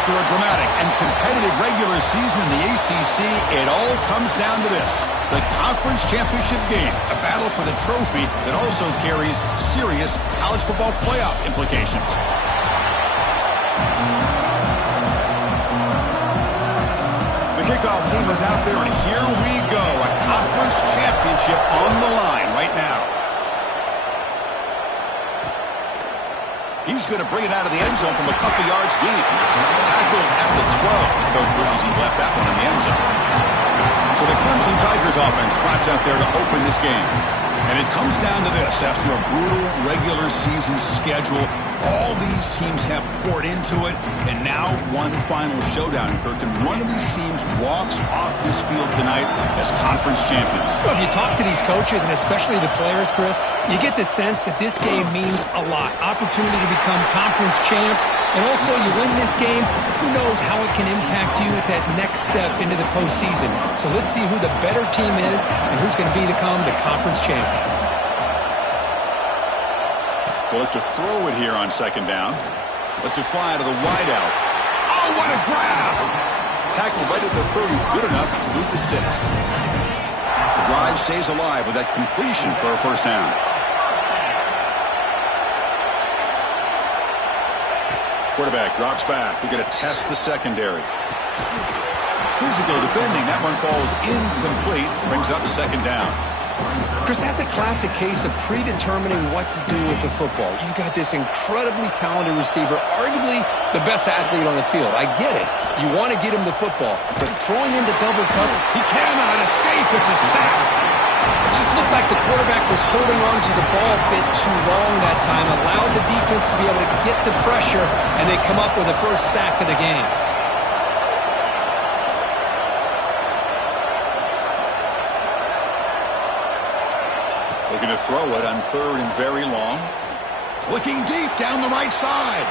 After a dramatic and competitive regular season in the ACC, it all comes down to this: the conference championship game, a battle for the trophy that also carries serious college football playoff implications. The kickoff team is out there, and here we go. A conference championship on the line right now. He's going to bring it out of the end zone from a couple yards deep. Tackled at the 12. The coach wishes he left that one in the end zone. So the Clemson Tigers offense trots out there to open this game. And it comes down to this. After a brutal regular season schedule, all these teams have poured into it, and now one final showdown, Kirk. And one of these teams walks off this field tonight as conference champions. Well, if you talk to these coaches, and especially the players, Chris, you get the sense that this game means a lot. Opportunity to become conference champs, and also you win this game, who knows how it can impact you at that next step into the postseason. So let's see who the better team is and who's going to become the conference champion. They look to throw it here on second down. Lets it fly to the wideout. Oh, what a grab! Tackled right at the 30, good enough to move the sticks. The drive stays alive with that completion for a first down. Quarterback drops back. We're going to test the secondary. Physical defending. That one falls incomplete. Brings up second down. Chris, that's a classic case of predetermining what to do with the football. You've got this incredibly talented receiver, arguably the best athlete on the field. I get it. You want to get him the football, but throwing into double cover, he cannot escape. It's a sack. It just looked like the quarterback was holding on to the ball a bit too long that time, allowed the defense to be able to get the pressure, and they come up with the first sack of the game. Looking to throw it on third and very long. Looking deep down the right side.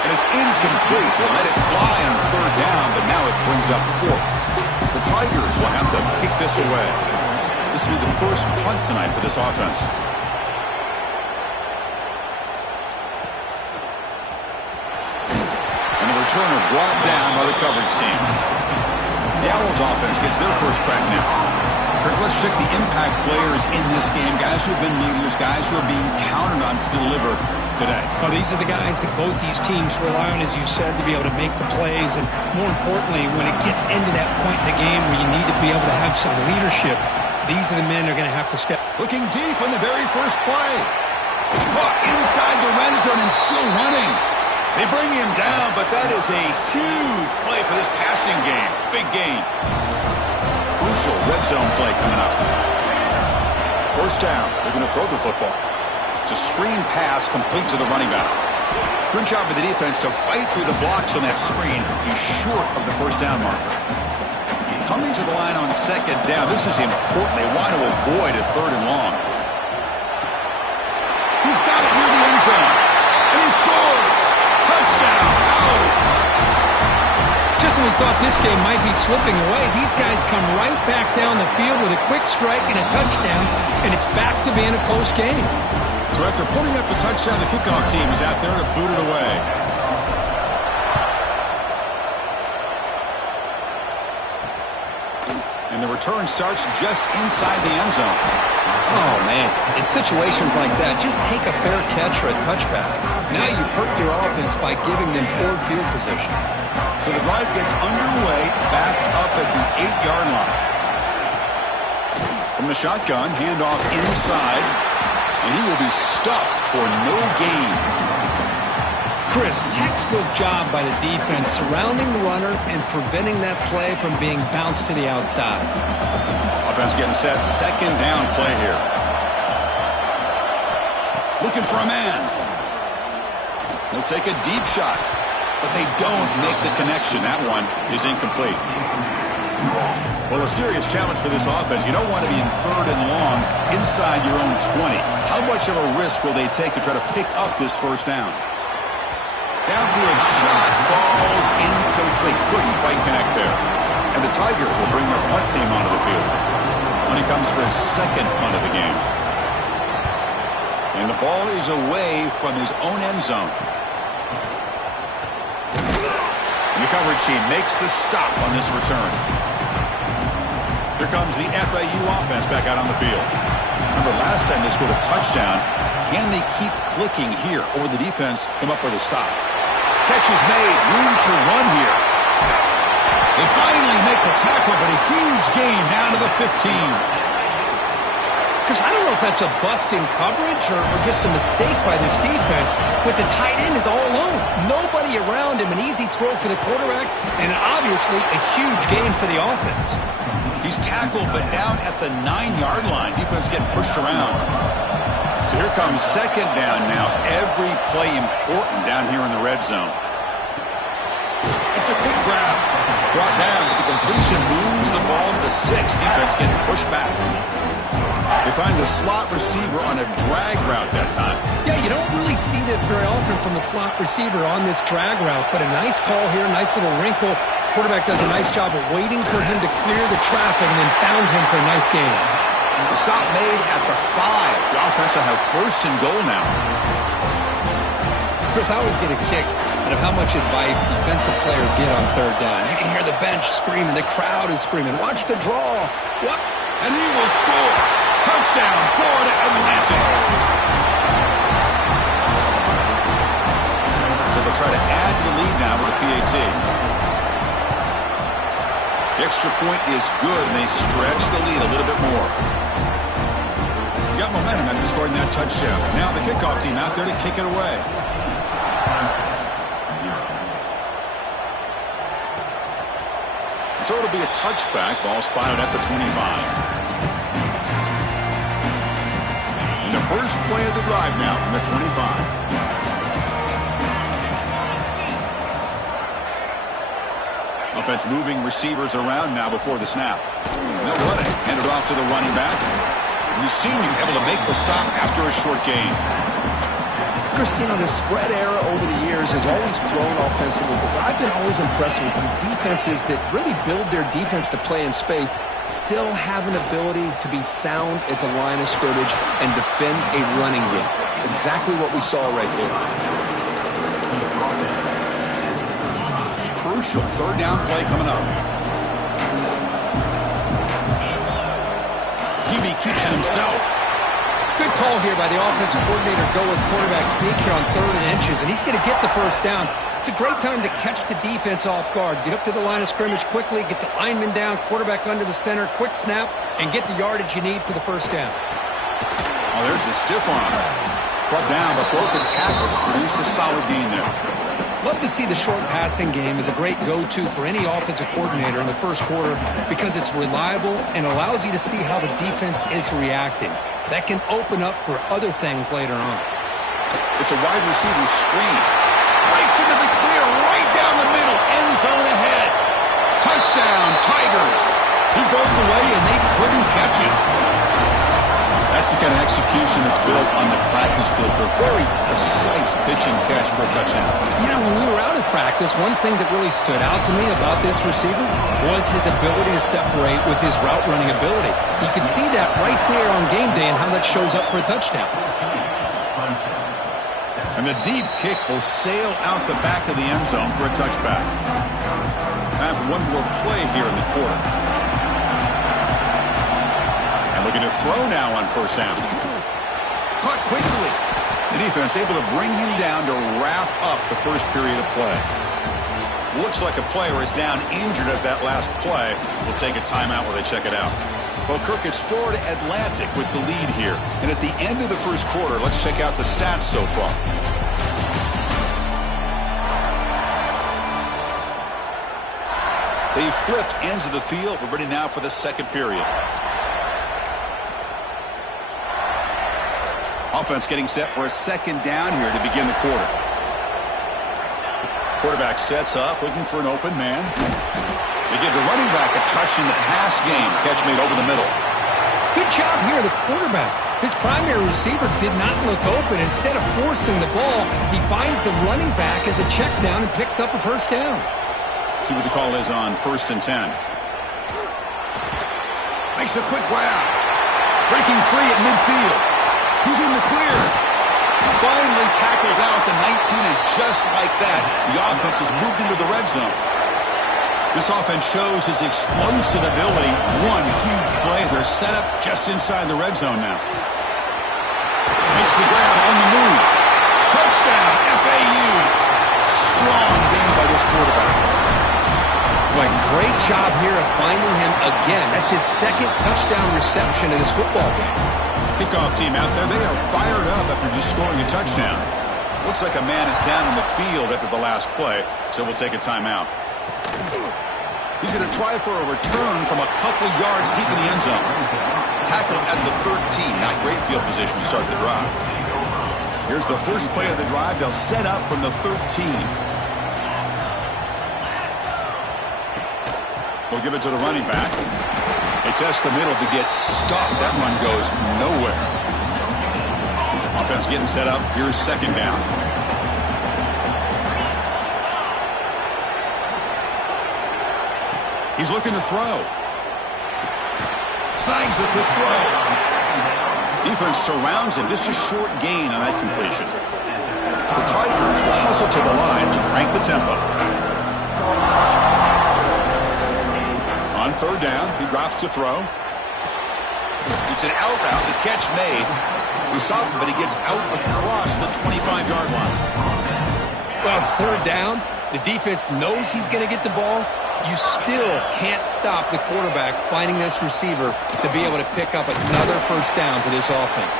And it's incomplete. They'll let it fly on third down, but now it brings up fourth. The Tigers will have to kick this away. This will be the first punt tonight for this offense. And the returner brought down by the coverage team. The Owls offense gets their first crack now. Let's check the impact players in this game. Guys who have been leaders, guys who are being counted on to deliver today. Well, these are the guys that both these teams rely on, as you said, to be able to make the plays. And more importantly, when it gets into that point in the game where you need to be able to have some leadership, these are the men that are going to have to step. Looking deep on the very first play. Inside the red zone and still running. They bring him down, but that is a huge play for this passing game. Big gain. Crucial red zone play coming up. First down. They're going to throw the football. It's a screen pass complete to the running back. Good job of the defense to fight through the blocks on that screen. He's short of the first down marker. Coming to the line on second down. This is important. They want to avoid a third and long. He's got it near the end zone. And he scores. Touchdown. Owls. Just when we thought this game might be slipping away, these guys come right back down the field with a quick strike and a touchdown, and it's back to being a close game. So after putting up a touchdown, the kickoff team is out there to boot it away. And the return starts just inside the end zone. Oh, man. In situations like that, just take a fair catch or a touchback. Now you've hurt your offense by giving them poor field position. So the drive gets underway, backed up at the 8-yard line. From the shotgun, handoff inside, and he will be stuffed for no gain. Chris, textbook job by the defense surrounding the runner and preventing that play from being bounced to the outside. Offense getting set, second down play here. Looking for a man. They'll take a deep shot, but they don't make the connection. That one is incomplete. Well, a serious challenge for this offense. You don't want to be in third and long inside your own 20. How much of a risk will they take to try to pick up this first down? Downfield shot falls incomplete. Couldn't quite connect there. And the Tigers will bring their punt team onto the field. When he comes for his second punt of the game. And the ball is away from his own end zone. coverage team makes the stop on this return. Here comes the FAU offense back out on the field. Remember, last time they scored a touchdown. Can they keep clicking here, or the defense come up with a stop? Catch is made. Room to run here. They finally make the tackle, but a huge gain down to the 15. Chris, I don't know if that's a bust in coverage or just a mistake by this defense, but the tight end is all alone. Nobody around him, an easy throw for the quarterback, and obviously a huge gain for the offense. He's tackled, but down at the 9-yard line. Defense getting pushed around. So here comes second down now. Every play important down here in the red zone. It's a quick grab. Brought down, but the completion moves the ball to the 6. Defense getting pushed back. They find the slot receiver on a drag route that time. Yeah, you don't really see this very often from a slot receiver on this drag route, but a nice call here, nice little wrinkle. Quarterback does a nice job of waiting for him to clear the traffic and then found him for a nice gain. The stop made at the 5. The offense will have first and goal now. Chris, I always get a kick out of how much advice defensive players get on third down. You can hear the bench screaming, the crowd is screaming, watch the draw. What? And he will score. Touchdown, Florida Atlantic. They'll try to add to the lead now with a PAT. The extra point is good, and they stretch the lead a little bit more. You got momentum after scoring that touchdown. Now the kickoff team out there to kick it away. So it'll be a touchback. Ball spotted at the 25. And the first play of the drive now from the 25. Offense moving receivers around now before the snap. No running. Handed off to the running back. The senior able to make the stop after a short gain. Christine, the spread era over the years has always grown offensively, but I've been always impressed with defenses that really build their defense to play in space, still have an ability to be sound at the line of scrimmage and defend a running game. It's exactly what we saw right there. Crucial third down play coming up. QB keeps it himself. Good call here by the offensive coordinator. Go with quarterback sneak here on 3rd and inches, and he's going to get the first down. It's a great time to catch the defense off guard. Get up to the line of scrimmage quickly, get the lineman down, quarterback under the center, quick snap, and get the yardage you need for the first down. Oh, there's the stiff arm. Brought down, but broken tackle to produce a solid gain there. Love to see the short passing game as a great go-to for any offensive coordinator in the first quarter because it's reliable and allows you to see how the defense is reacting. That can open up for other things later on. It's a wide receiver screen. Breaks into the clear right down the middle. End zone ahead. Touchdown, Tigers. He broke away and they couldn't catch him. That's the kind of execution that's built on the practice field. A very precise pitch and catch for a touchdown. You know, when we were out at practice, one thing that really stood out to me about this receiver was his ability to separate with his route running ability. You could see that right there on game day and how that shows up for a touchdown. And the deep kick will sail out the back of the end zone for a touchback. Time for one more play here in the quarter. Looking to throw now on first down. Caught quickly. The defense able to bring him down to wrap up the first period of play. Looks like a player is down injured at that last play. We'll take a timeout while they check it out. Well, Kirk, it's Florida Atlantic with the lead here. And at the end of the first quarter, let's check out the stats so far. They flipped ends of the field. We're ready now for the second period. Offense getting set for a second down here to begin the quarter. Quarterback sets up, looking for an open man. They give the running back a touch in the pass game. Catch made over the middle. Good job here, the quarterback. His primary receiver did not look open. Instead of forcing the ball, he finds the running back as a check down and picks up a first down. See what the call is on 1st and 10. Makes a quick grab. Breaking free at midfield. He's in the clear. Finally tackled out at the 19, and just like that, the offense has moved into the red zone. This offense shows its explosive ability. One huge play. They're set up just inside the red zone now. Makes the grab on the move. Touchdown, FAU. Strong game by this quarterback. Boy, great job here of finding him again. That's his second touchdown reception in this football game. Kickoff team out there, they are fired up after just scoring a touchdown. Looks like a man is down on the field after the last play, so we'll take a timeout. He's going to try for a return from a couple yards deep in the end zone. Tackled at the 13, not great field position to start the drive. Here's the first play of the drive. They'll set up from the 13. We'll give it to the running back. They test the middle to get stuffed. That run goes nowhere. Offense getting set up. Here's second down. He's looking to throw. Snags the quick throw. Defense surrounds him. Just a short gain on that completion. The Tigers will hustle to the line to crank the tempo. On third down, he drops to throw. It's an out route. The catch made. He stopped him, but he gets out across the 25-yard line. Well, it's third down. The defense knows he's going to get the ball. You still can't stop the quarterback finding this receiver to be able to pick up another first down for this offense.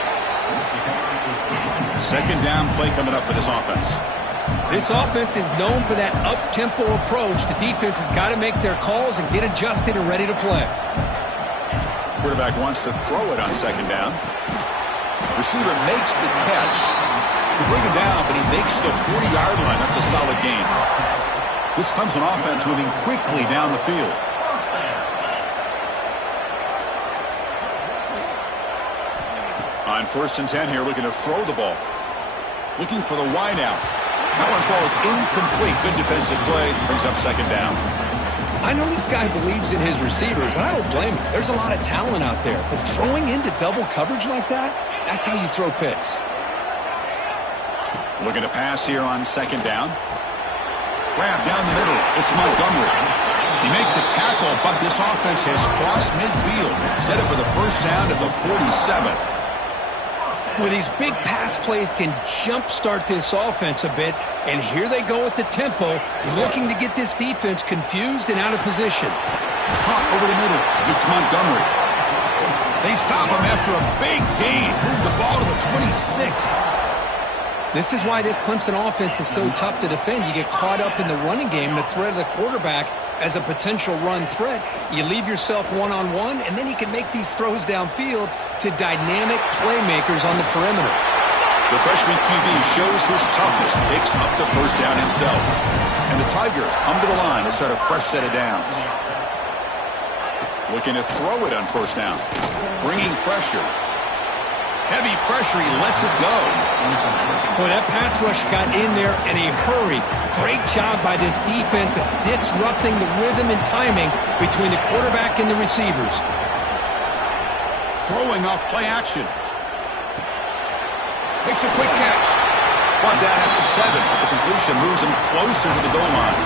Second down play coming up for this offense. This offense is known for that up-tempo approach. The defense has got to make their calls and get adjusted and ready to play. Quarterback wants to throw it on second down. Receiver makes the catch. They bring him down, but he makes the 40-yard line. That's a solid gain. This comes an offense moving quickly down the field. On first and 10 here, looking to throw the ball. Looking for the wide out. That one falls incomplete. Good defensive play. Brings up second down. I know this guy believes in his receivers, and I don't blame him. There's a lot of talent out there. But throwing into double coverage like that, that's how you throw picks. Looking to pass here on second down. Grab down the middle. It's Montgomery. He made the tackle, but this offense has crossed midfield. Set it for the first down at the 47. Well, these big pass plays can jumpstart this offense a bit, and here they go with the tempo, looking to get this defense confused and out of position. Caught over the middle. It's Montgomery. They stop him after a big gain. Move the ball to the 26. This is why this Clemson offense is so tough to defend. You get caught up in the running game, the threat of the quarterback as a potential run threat. You leave yourself one-on-one, and then he can make these throws downfield to dynamic playmakers on the perimeter. The freshman QB shows his toughness, picks up the first down himself. And the Tigers come to the line to start a fresh set of downs. Looking to throw it on first down. Bringing pressure. Heavy pressure, he lets it go. Boy, that pass rush got in there in a hurry. Great job by this defense of disrupting the rhythm and timing between the quarterback and the receivers. Throwing off play action. Makes a quick catch. Brought down at the 7. The completion moves him closer to the goal line.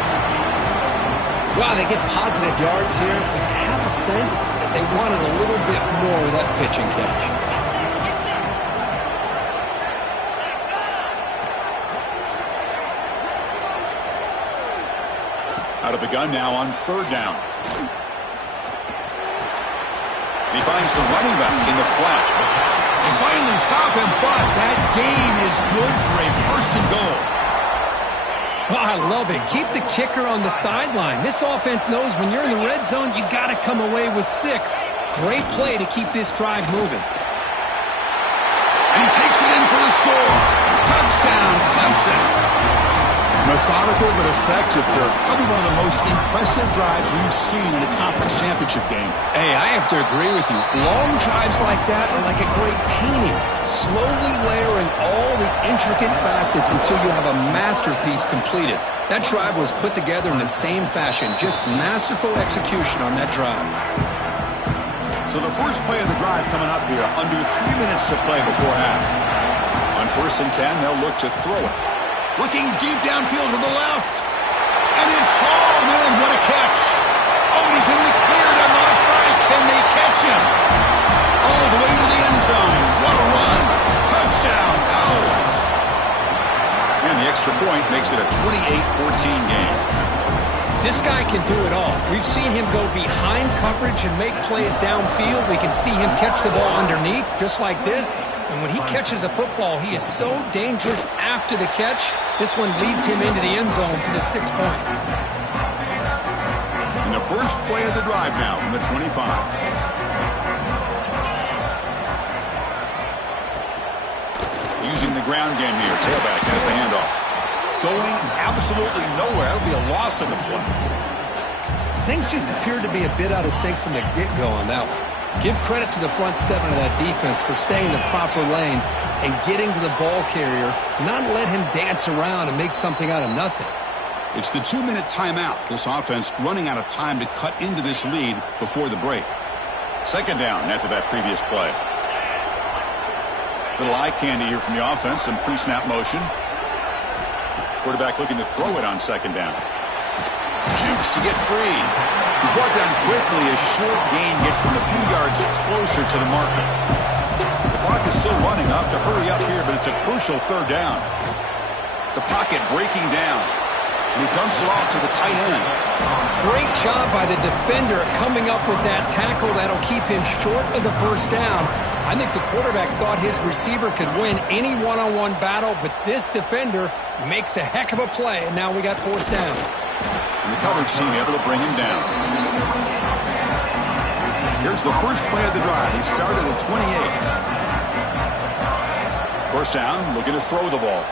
Wow, they get positive yards here. I have a sense that they wanted a little bit more with that pitch and catch. Out of the gun now on third down. He finds the running back in the flat. They finally stop him, but that gain is good for a first and goal. Oh, I love it. Keep the kicker on the sideline. This offense knows when you're in the red zone, you got to come away with 6. Great play to keep this drive moving. And he takes it in for the score. Touchdown, Clemson. Methodical but effective. They're probably one of the most impressive drives we've seen in a conference championship game. Hey, I have to agree with you. Long drives like that are like a great painting. Slowly layering all the intricate facets until you have a masterpiece completed. That drive was put together in the same fashion. Just masterful execution on that drive. So the first play of the drive coming up here. Under 3 minutes to play before half. On first and 10, they'll look to throw it. Looking deep downfield to the left. And it's hauled in. What a catch. Oh, he's in the clear down the left side. Can they catch him? All the way to the end zone. What a run. Touchdown. Out. And the extra point makes it a 28-14 game. This guy can do it all. We've seen him go behind coverage and make plays downfield. We can see him catch the ball underneath, just like this. And when he catches a football, he is so dangerous after the catch. This one leads him into the end zone for the 6 points. And the first play of the drive now from the 25. Using the ground game here. Tailback has the handoff. Going absolutely nowhere. That'll be a loss on the play. Things just appeared to be a bit out of sync from the get-go on that one. Give credit to the front seven of that defense for staying in the proper lanes and getting to the ball carrier, not let him dance around and make something out of nothing. It's the 2-minute timeout. This offense running out of time to cut into this lead before the break. Second down after that previous play. Little eye candy here from the offense. Some pre-snap motion. Quarterback looking to throw it on second down. Jukes to get free. He's brought down quickly. A short gain gets them a few yards closer to the marker. The clock is still running. Up to hurry up here, but it's a crucial third down. The pocket breaking down. And he dumps it off to the tight end. Great job by the defender coming up with that tackle that'll keep him short of the first down. I think the quarterback thought his receiver could win any one-on-one battle, but this defender makes a heck of a play, and now we got fourth down. And the coverage team able to bring him down. Here's the first play of the drive. He started at 28. First down, looking to throw the ball.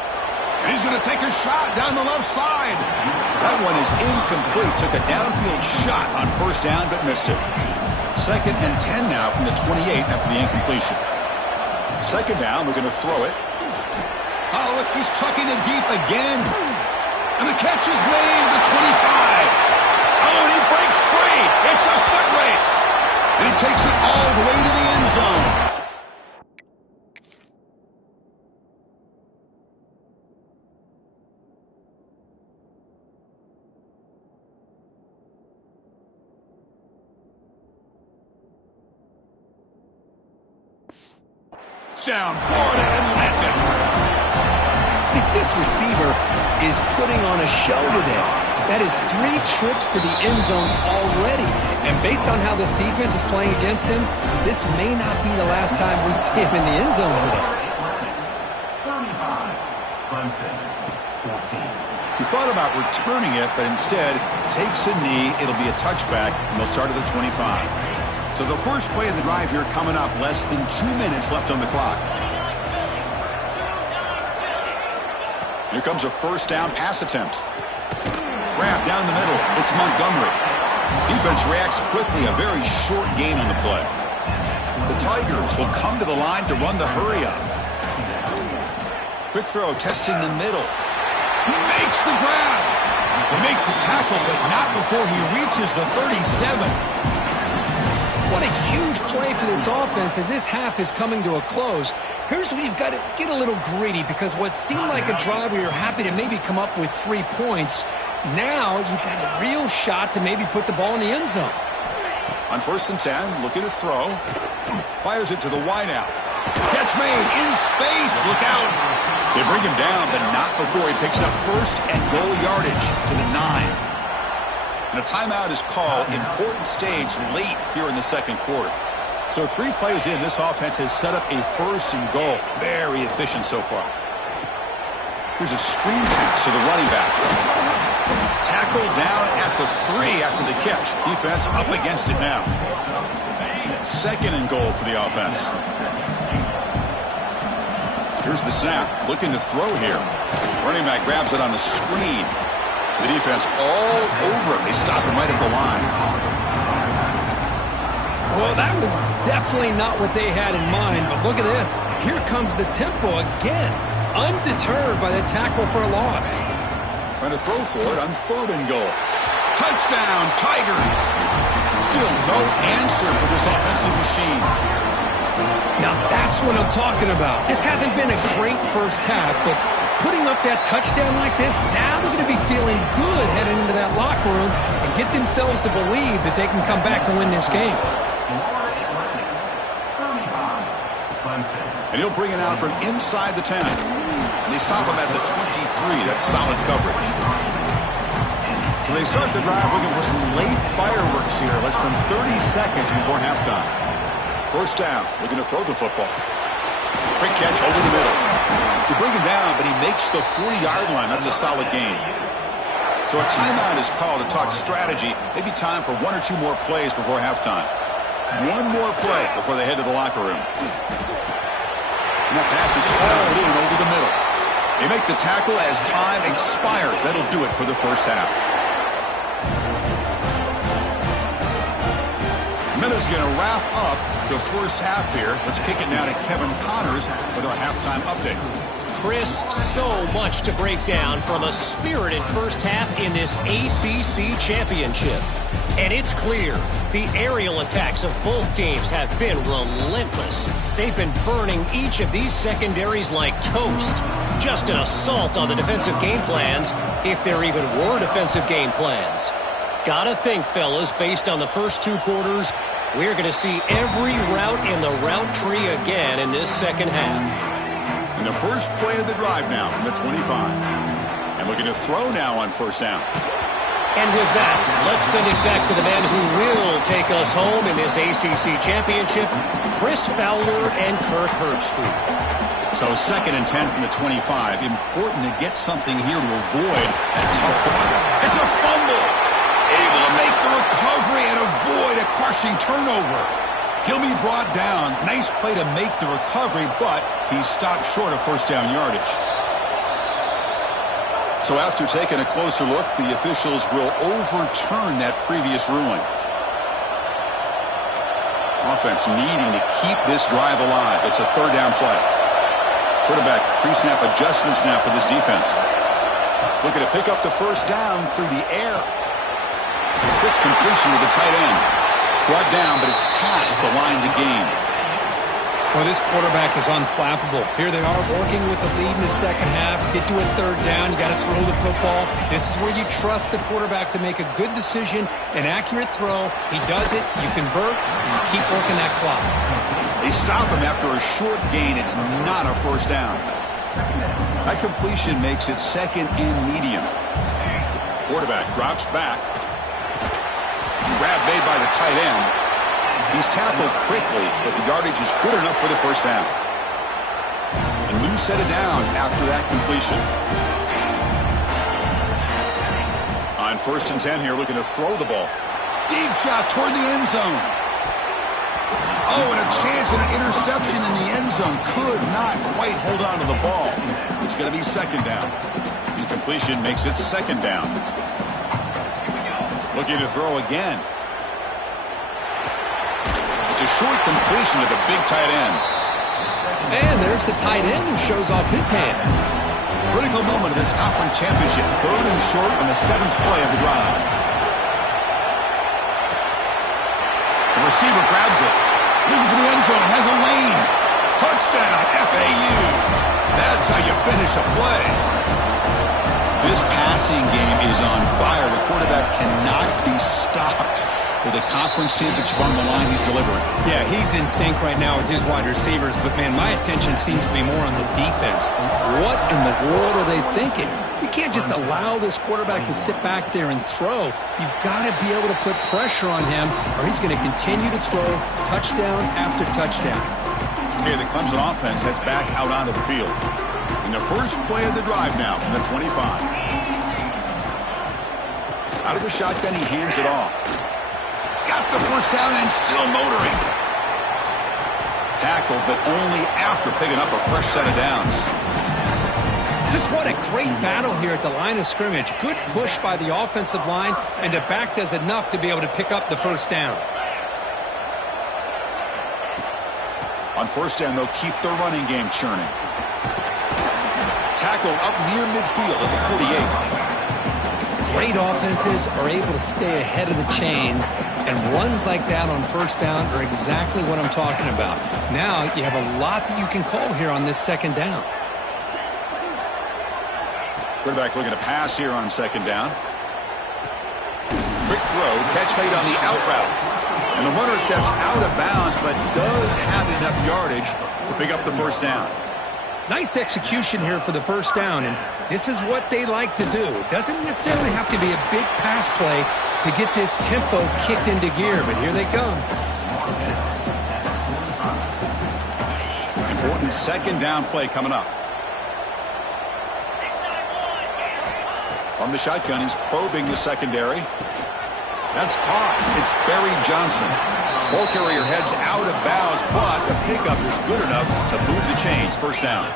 And he's going to take a shot down the left side. That one is incomplete. Took a downfield shot on first down, but missed it. Second and 10 now from the 28 after the incompletion. Second down, we're going to throw it. Oh, look, he's trucking it deep again. And the catch is made at the 25. Oh, and he breaks free. It's a foot race. And he takes it all the way to the end zone. Down, Florida Atlantic. I think this receiver is putting on a show today. That is 3 trips to the end zone already. And based on how this defense is playing against him, this may not be the last time we see him in the end zone today. He thought about returning it, but instead takes a knee. It'll be a touchback, and they'll start at the 25. So the first play of the drive here coming up, less than 2 minutes left on the clock. Here comes a first down pass attempt. Wrap down the middle. It's Montgomery. Defense reacts quickly. A very short gain on the play. The Tigers will come to the line to run the hurry up. Quick throw, testing the middle. He makes the grab. They make the tackle, but not before he reaches the 37. What a huge play for this offense as this half is coming to a close. Here's where you've got to get a little greedy, because what seemed like a drive where you're happy to maybe come up with 3 points, now you've got a real shot to maybe put the ball in the end zone. On first and 10, looking to throw. Fires it to the wideout. Catch made in space. Look out. They bring him down, but not before he picks up first and goal yardage to the 9. And a timeout is called. Important stage late here in the second quarter. So 3 plays in, this offense has set up a first and goal. Very efficient so far. Here's a screen pass to the running back. Tackled down at the 3 after the catch. Defense up against it now. Second and goal for the offense. Here's the snap. Looking to throw here. Running back grabs it on the screen. The defense all over him. They stop him right at the line. Well, that was definitely not what they had in mind, but look at this. Here comes the tempo again. Undeterred by the tackle for a loss. Trying to throw for it on third and goal. Touchdown, Tigers. Still no answer for this offensive machine. Now that's what I'm talking about. This hasn't been a great first half, but putting up that touchdown like this, now they're going to be feeling good heading into that locker room and get themselves to believe that they can come back and win this game. And he'll bring it out from inside the 10. And they stop him at the 23. That's solid coverage. So they start the drive looking for some late fireworks here. Less than 30 seconds before halftime. First down, looking to throw the football. Quick catch over the middle. They bring him down, but he makes the 40-yard line. That's a solid gain. So a timeout is called to talk strategy. Maybe time for one or two more plays before halftime. One more play before they head to the locker room. And that pass is hauled in over the middle. They make the tackle as time expires. That'll do it for the first half. Miller's going to wrap up the first half here. Let's kick it now to Kevin Connors with our halftime update. Chris, so much to break down from a spirited first half in this ACC championship. And it's clear, the aerial attacks of both teams have been relentless. They've been burning each of these secondaries like toast. Just an assault on the defensive game plans, if there even were defensive game plans. Gotta think, fellas, based on the first two quarters, we're going to see every route in the route tree again in this second half. And the first play of the drive now from the 25. And looking to throw now on first down. And with that, let's send it back to the man who will take us home in this ACC championship, Chris Fowler and Kirk Herbstreit. So second and 10 from the 25. Important to get something here to avoid a tough call. It's a fumble. Able to make the recovery and avoid a crushing turnover. He'll be brought down. Nice play to make the recovery, but he stopped short of first down yardage. So after taking a closer look, the officials will overturn that previous ruling. Offense needing to keep this drive alive. It's a third down play. Quarterback pre-snap adjustments now for this defense. Looking to pick up the first down through the air. Quick completion to the tight end. Brought down, but it's past the line to gain. Well, this quarterback is unflappable. Here they are working with the lead in the second half. Get to a third down. You got to throw the football. This is where you trust the quarterback to make a good decision, an accurate throw. He does it. You convert, and you keep working that clock. They stop him after a short gain. It's not a first down. That completion makes it second and medium. Quarterback drops back. Grab made by the tight end. He's tackled quickly, but the yardage is good enough for the first down. A new set of downs after that completion. On first and 10 here, looking to throw the ball. Deep shot toward the end zone. Oh, and a chance at an interception in the end zone. Could not quite hold on to the ball. It's going to be second down. Incompletion makes it second down. Looking to throw again. It's a short completion to the big tight end. And there's the tight end who shows off his hands. Critical moment of this conference championship. Third and short on the 7th play of the drive. The receiver grabs it. Looking for the end zone. Has a lane. Touchdown, FAU. That's how you finish a play. This passing game is on fire. The quarterback cannot be stopped. With a conference championship on the line, he's delivering. Yeah, he's in sync right now with his wide receivers. But, man, my attention seems to be more on the defense. What in the world are they thinking? You can't just allow this quarterback to sit back there and throw. You've got to be able to put pressure on him, or he's going to continue to throw touchdown after touchdown. Okay, the Clemson offense heads back out onto the field. In the first play of the drive now from the 25. Out of the shotgun, he hands it off. Got the first down and still motoring. Tackled, but only after picking up a fresh set of downs. Just what a great battle here at the line of scrimmage. Good push by the offensive line, and the back does enough to be able to pick up the first down. On first down, they'll keep their running game churning. Tackle up near midfield at the 48. Great offenses are able to stay ahead of the chains, and runs like that on first down are exactly what I'm talking about. Now you have a lot that you can call here on this second down. Quarterback looking to pass here on second down. Quick throw, catch made on the out route. And the runner steps out of bounds, but does have enough yardage to pick up the first down. Nice execution here for the first down, and this is what they like to do. It doesn't necessarily have to be a big pass play to get this tempo kicked into gear, but here they come. Important second down play coming up. From the shotgun, he's probing the secondary. That's caught. It's Barry Johnson. Ball carrier heads out of bounds, but the pickup is good enough to move the chains. First down.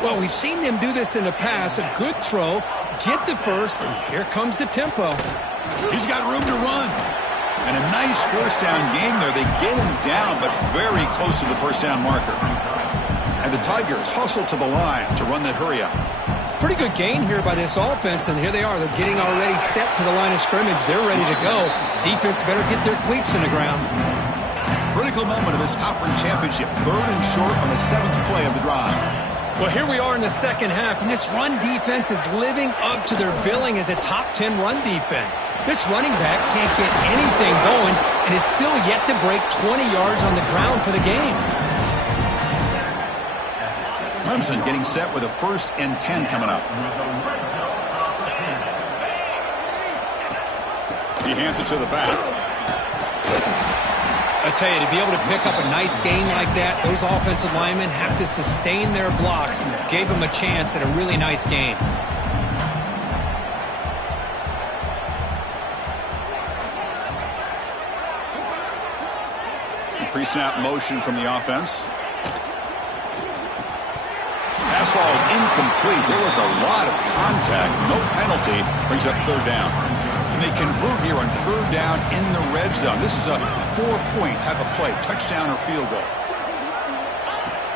Well, we've seen them do this in the past. A good throw, get the first, and here comes the tempo. He's got room to run. And a nice first down gain there. They get him down, but very close to the first down marker. And the Tigers hustle to the line to run the hurry up. Pretty good gain here by this offense, and here they are. They're getting already set to the line of scrimmage. They're ready to go. Defense better get their cleats in the ground. Critical moment of this conference championship. 3rd and short on the 7th play of the drive. Well, here we are in the second half, and this run defense is living up to their billing as a top 10 run defense. This running back can't get anything going and is still yet to break 20 yards on the ground for the game. Clemson getting set with a 1st and 10 coming up. He hands it to the back. I tell you, to be able to pick up a nice gain like that, those offensive linemen have to sustain their blocks, and gave them a chance at a really nice gain. Pre-snap motion from the offense. Pass ball is incomplete. There was a lot of contact. No penalty. Brings up 3rd down. And they convert here on 3rd down in the red zone. This is a 4-point type of play. Touchdown or field goal.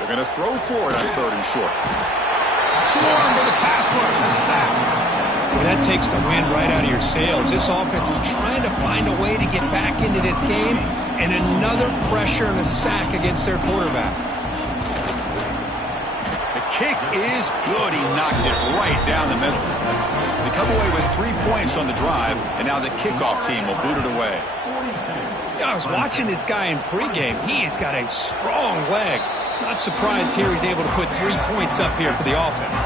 They're going to throw for it on 3rd and short. Swarm with a pass rush. A sack. Well, that takes the wind right out of your sails. This offense is trying to find a way to get back into this game. And another pressure and a sack against their quarterback. Kick is good. He knocked it right down the middle. They come away with 3 points on the drive, and now the kickoff team will boot it away. Yeah, I was watching this guy in pregame. He has got a strong leg. Not surprised here he's able to put 3 points up here for the offense.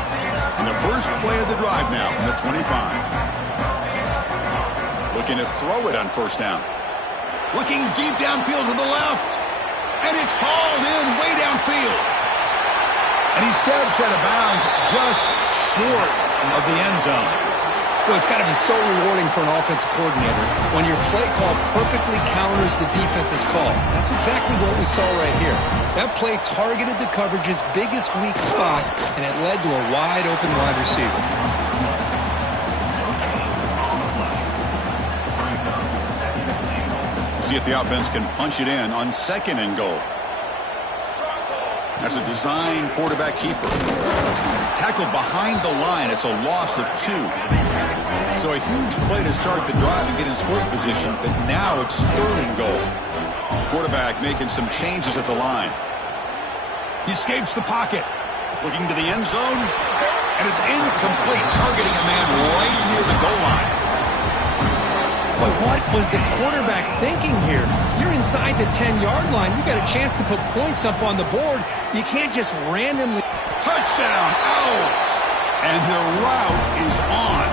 And the first play of the drive now from the 25. Looking to throw it on 1st down. Looking deep downfield to the left. And it's hauled in way downfield. And he steps out of bounds just short of the end zone. Well, it's got to be so rewarding for an offensive coordinator when your play call perfectly counters the defense's call. That's exactly what we saw right here. That play targeted the coverage's biggest weak spot, and it led to a wide-open wide receiver. See if the offense can punch it in on 2nd and goal. That's a design quarterback keeper. Tackled behind the line. It's a loss of 2. So a huge play to start the drive and get in scoring position, but now it's 3rd and goal. Quarterback making some changes at the line. He escapes the pocket. Looking to the end zone, and it's incomplete, targeting a man right near the goal line. Boy, what was the quarterback thinking here? You're inside the 10-yard line. You got a chance to put points up on the board. You can't just randomly... Touchdown, out! And the route is on.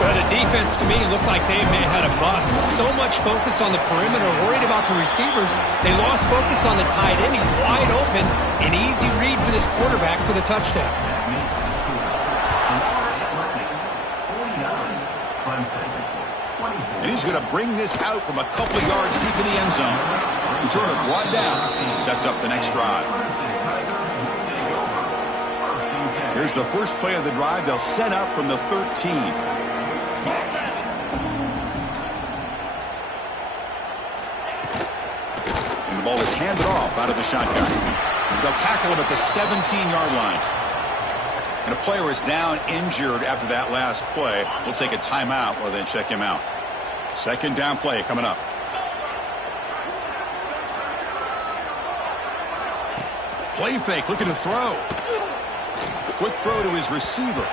Well, the defense, to me, looked like they may have had a bust. So much focus on the perimeter, worried about the receivers. They lost focus on the tight end. He's wide open. An easy read for this quarterback for the touchdown. And he's going to bring this out from a couple of yards deep in the end zone. Return it brought down. Sets up the next drive. Here's the first play of the drive. They'll set up from the 13. And the ball is handed off out of the shotgun. They'll tackle him at the 17-yard line. And a player is down injured after that last play. We'll take a timeout while they check him out. 2nd down play coming up. Play fake, looking to throw. quick throw to his receiver.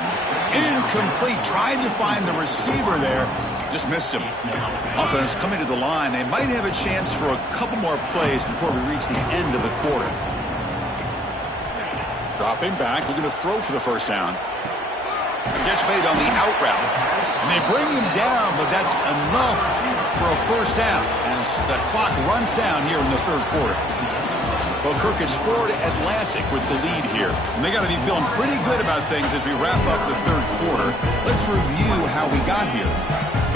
Incomplete. Tried to find the receiver there. Just missed him. Offense coming to the line. They might have a chance for a couple more plays before we reach the end of the quarter. Dropping back, looking to throw for the first down. Catch made on the out route. And they bring him down, but that's enough for a first down as the clock runs down here in the third quarter. Well, Kirk, it's Florida Atlantic with the lead here. And they got to be feeling pretty good about things as we wrap up the third quarter. Let's review how we got here.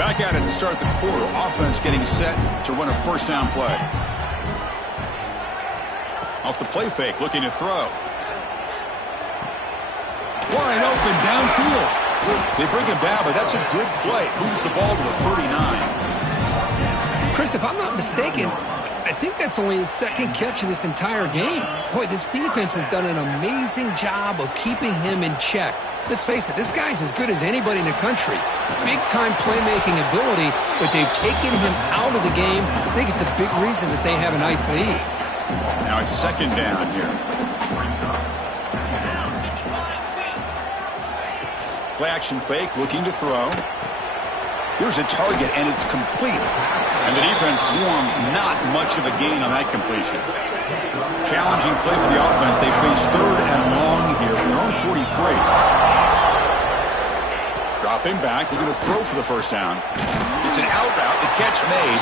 Back at it to start the quarter. Offense getting set to run a first down play. Off the play fake, looking to throw. Wide open downfield. They bring him down, but that's a good play. Moves the ball to the 39. Chris, if I'm not mistaken, I think that's only his second catch of this entire game. Boy, this defense has done an amazing job of keeping him in check. Let's face it, this guy's as good as anybody in the country. Big-time playmaking ability, but they've taken him out of the game. I think it's a big reason that they have a nice lead. Now it's second down here. Play action fake, looking to throw. Here's a target, and it's complete. And the defense swarms, not much of a gain on that completion. Challenging play for the offense. They face third and long here from their own 43. Dropping back, looking to throw for the first down. It's an out route, the catch made.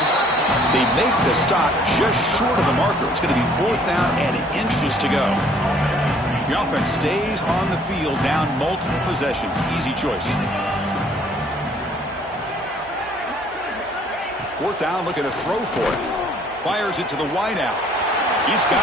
They make the stop just short of the marker. It's going to be fourth down and inches to go. The offense stays on the field, down multiple possessions. Easy choice. Fourth down, looking to throw for it. Fires it to the wideout. He's got it.